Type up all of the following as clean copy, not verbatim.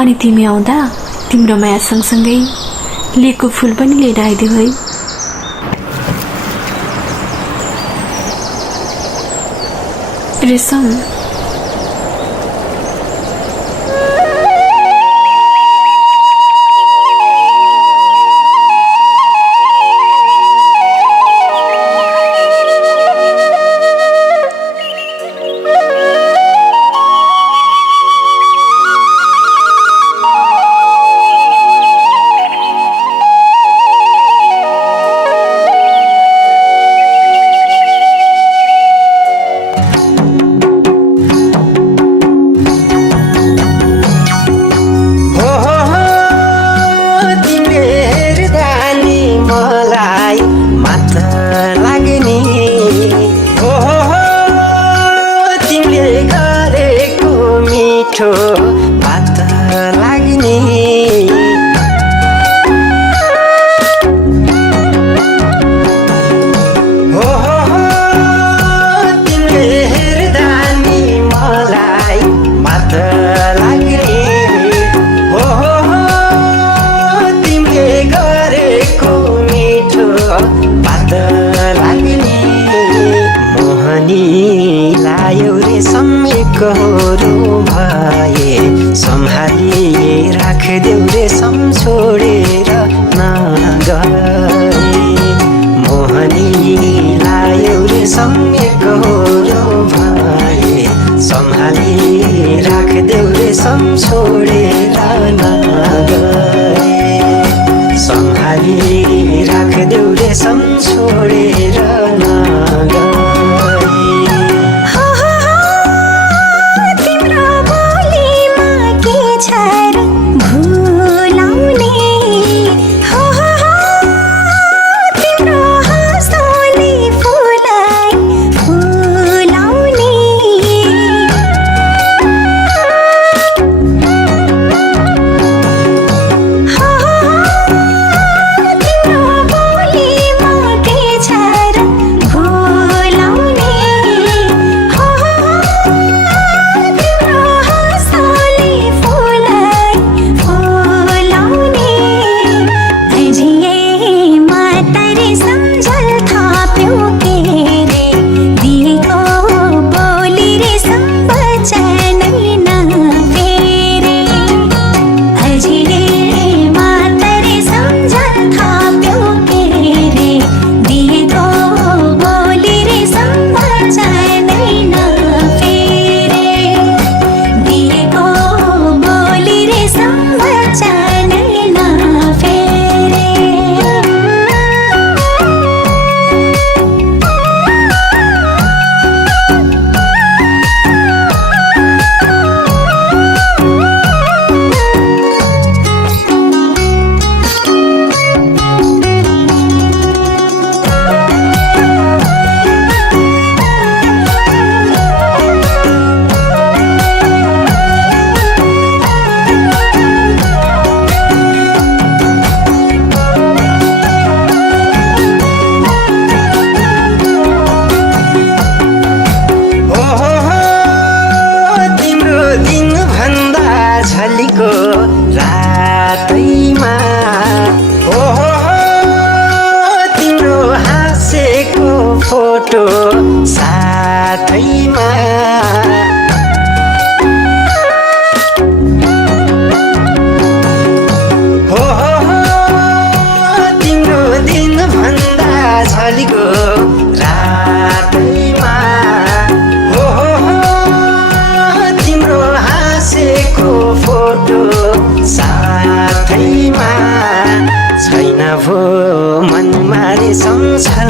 अनि तिमी आउँदा तिम्रो माया सँगसँगै लिएको फूल पनि लिएर आइदेऊ है। रेशम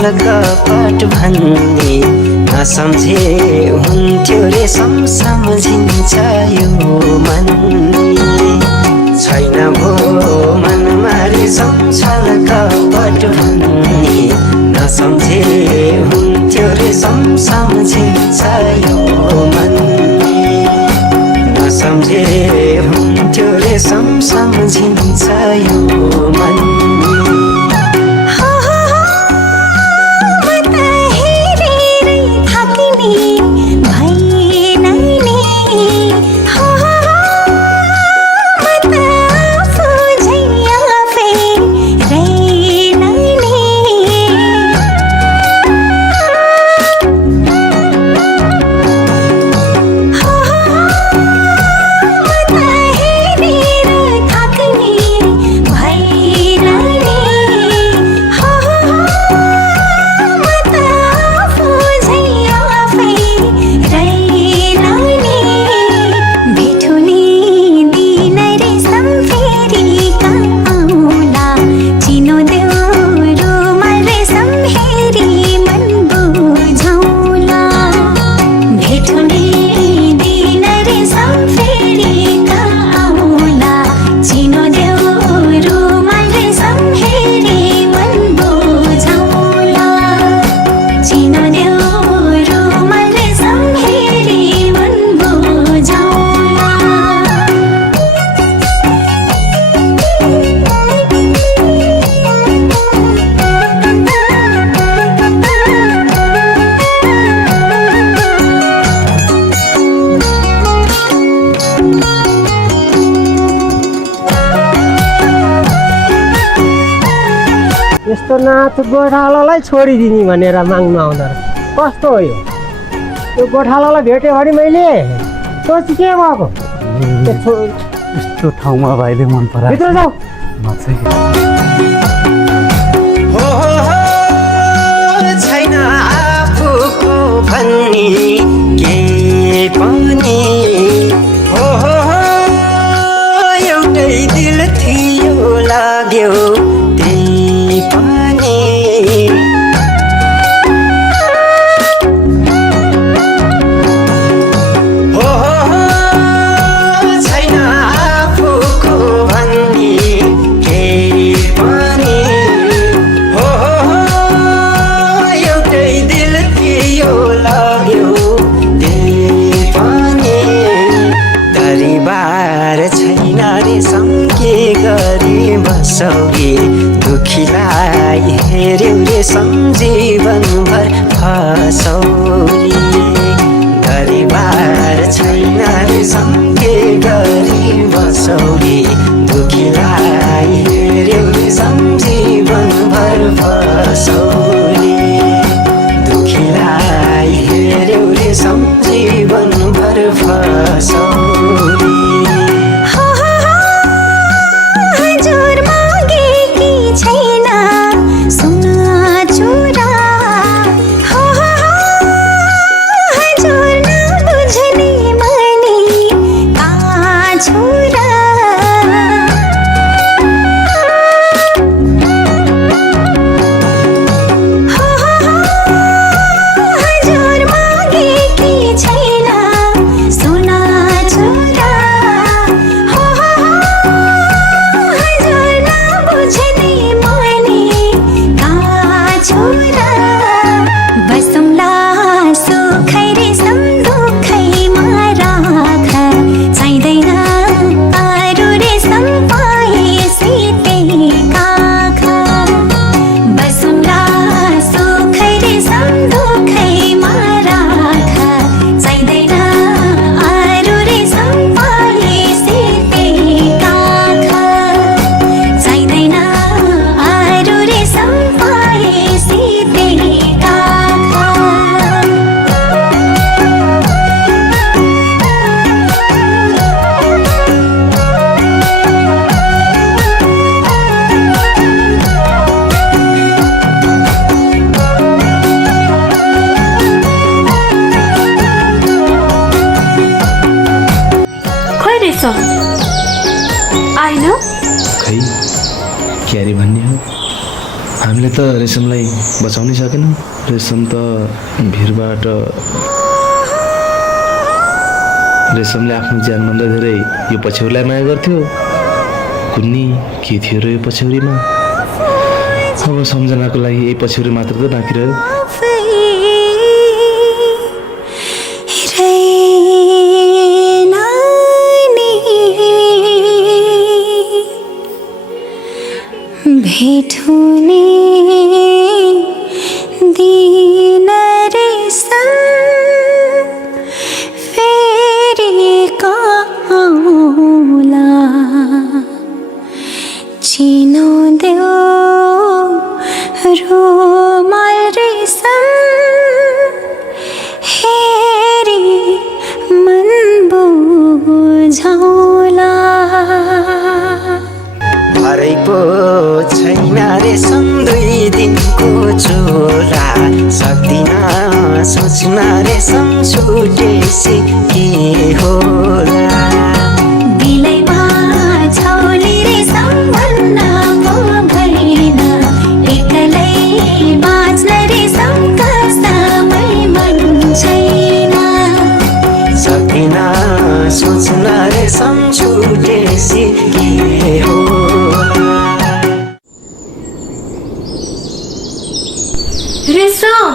कपट भन्ने नसम्झे हुन्थ्यो रे सम्झिन्छ यो मनले छैन भो मनमा रे सम्झल कपट भन्ने नसम्झे हुन्थ्यो रे सम्झिन्छ यो मनले नसम्झे हुन्थ्यो रे सम्झिन्छ यो मनले भाई यस्तो नाथ गोठालालाई छोडिदिने भनेर माग्नु आउँदो रहेछ। कस्तो हो यो गोठालालाई भेट्यो भने मैले सोच के भएको यस्तो ठाउँमा भाइले मन परायो। भित्र जाऊ। म चाहिँ हो छैन आफूको भन्ने के पनि हो एउटै दिल थियो लाग्यो त्यही पनि हो छैन आफूको भन्ने केही पनि हो एउटै दिल थियो लाग्यो त्यही पनि दरिबार छैन रे सम्के गरी बसौगे दुखीलाई हेर्यौ रे सम्झीवनभर फसौली दरिबार छैन रे सम्के गरी बसौगे दुखीलाई हेर्यौ रे सम्झीवनभर फसौली दुखीलाई हेर्यौ रे सम्झीवनभर फसौली हजुर मागेकी छैन सुना चुरा हजुर नबुझ्ने मनी का छोरा हजुर मागेकी छैन सुना चुरा हजुर नबुझ्ने मनी का छोरा बसौँला सुखै रे दुखैमा राख चाहिँदैन अरू रे सम्पाए सितै काख बसौँला सुखै रे दुखैमा राख चाहिँदैन अरू रे सम्पाए सितै काख चाहिँदैन अरू रे सम्पाए सितै काख खै रेशम आइन खै क्यारी भन्ने हो। हामीले त रेशमलाई बचाउनै सकेनौँ। रेशम त भिरबाट रेशमले आफ्नो ज्यानभन्दा धेरै यो पछ्यौरीलाई माया गर्थ्यो। कुन्नी के थियो र यो पछ्यौरीमा? अब सम्झनाको लागि यही पछ्यौरी मात्र त बाँकी रह्यो। भेट हुने दिन रेशम फेरि आउला चिनाउँदेऊ रुमाल रेशम हेरी मन बुझाउला भरै पो छैन रे दुई दिनको चोला सक्दिन सोच्न रे छुटेसी के होला बिलैमा छौली रे सम्बन्ध भएन एक्लै बाँच्न रे सम्का समय मन छैन सक्दिन सोच्न रे छुटेसी के होला रेशम